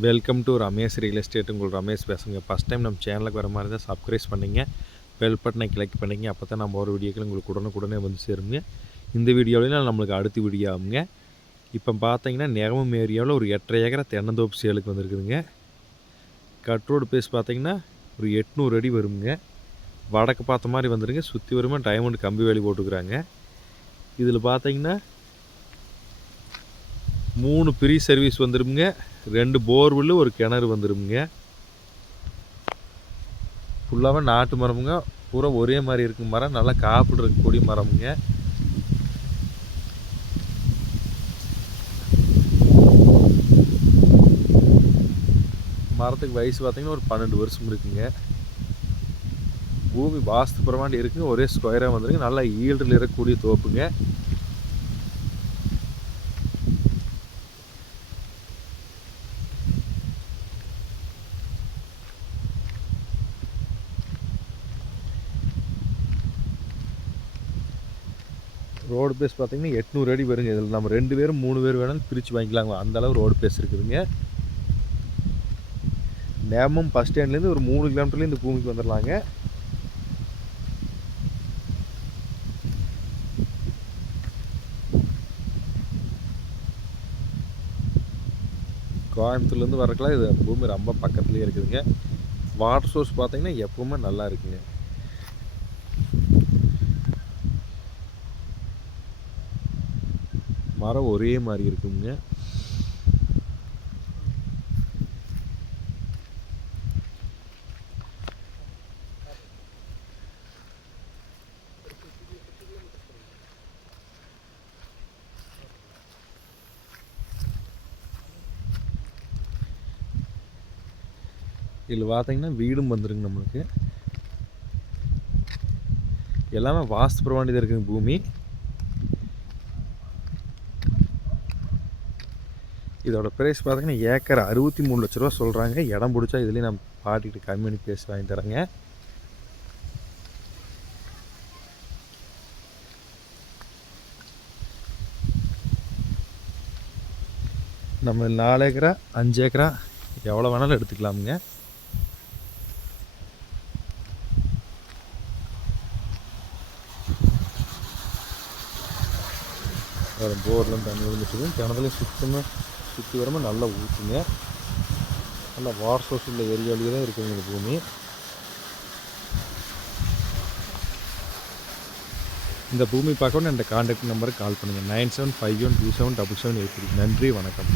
Welcome to Ramesh real estate. உங்கள் ரமேஷ் பேசுங்க. First time நம்ம சேனலுக்கு வர மாதிரி தான் சப்ஸ்கிரைப் பண்ணிங்க, பெல் பட்டனை கிளிக் பண்ணிங்க. அப்போ தான் நம்ம ஒரு வீடியோக்கள் உங்களுக்கு உடனுக்குடனே வந்து சேருங்க. இந்த வீடியோவிலையும் நம்மளுக்கு அடுத்த வீடியோ ஆகுங்க. இப்போ பார்த்தீங்கன்னா நெகமம் ஏரியாவில் ஒரு 8.5 ஏக்கரை தென்னந்தோப்பு சேலுக்கு வந்திருக்குதுங்க. கட் ரோடு பேஸ் பார்த்தீங்கன்னா ஒரு 800 அடி வருங்க. வடக்கு பார்த்த மாதிரி வந்துடுங்க. சுற்றி வருமா டைமண்ட் கம்பி வேலி போட்டுக்கிறாங்க. இதில் பார்த்தீங்கன்னா 3 ஃப்ரீ சர்வீஸ் வந்துடுங்க. 2 போர்வெல்லு ஒரு கிணறு வந்துடுங்க. ஃபுல்லாகவே நாட்டு மரமுங்க. பூரா ஒரே மாதிரி இருக்குங்க. மரம் நல்லா காப்பிடு இருக்கக்கூடிய மரமுங்க. மரத்துக்கு வயசு பார்த்தீங்கன்னா ஒரு 12 வருஷம் இருக்குங்க. பூமி வாஸ்து பிரமாண்டி இருக்குங்க. ஒரே ஸ்கொயராக வந்துடுங்க. நல்லா ஈல்டில் இருக்கக்கூடிய தோப்புங்க. ரோடு பேஸ் பார்த்தீங்கன்னா 800 அடி வருங்க. இதில் நம்ம 2 பேரும் 3 பேர் வேணாலும் பிரித்து வாங்கிக்கலாங்க. அந்தளவு ரோடு பேஸ் இருக்குதுங்க. நேமம் பஸ் ஸ்டாண்ட்லேருந்து ஒரு 3 கிலோமீட்டர்லேயும் இந்த பூமிக்கு வந்துடலாங்க. கோயம்புத்தூர்லேருந்து வரக்கலாம். இது பூமி ரொம்ப பக்கத்துலேயே இருக்குதுங்க. வாட்டர் சோர்ஸ் பார்த்தீங்கன்னா எப்பவுமே நல்லா இருக்குங்க. மரம் ஒரே மாதிரி இருக்குங்க. இதில் பார்த்தீங்கன்னா வீடும் வந்துருங்க. நம்மளுக்கு எல்லாமே வாஸ்து பிரமாண்டி தான் இருக்குங்க பூமி. இதோட ப்ரைஸ் பார்த்தீங்கன்னா ஏக்கர் 63 லட்ச ரூபா சொல்கிறாங்க. இடம் பிடிச்சா இதுலேயும் நம்ம பாட்டிகிட்ட கம்மி பண்ணி பேசி வாங்கி தரேங்க. நம்ம 4 ஏக்கரா 5 ஏக்கரா எவ்வளோ வேணாலும் எடுத்துக்கலாமுங்க. போர்லாம் தண்ணி விழுந்துட்டுருக்கும். கிணத்துலேயும் சுற்றி வரமாக நல்லா ஊற்றுங்க. நல்லா வாட்டர் சோர்ஸ் உள்ள ஏரியாவிலேயே தான் இருக்குதுங்க இந்த பூமி. இந்த பூமி பார்க்கணும். இந்த கான்டாக்ட் நம்பருக்கு கால் பண்ணுங்கள். 9751277783. நன்றி, வணக்கம்.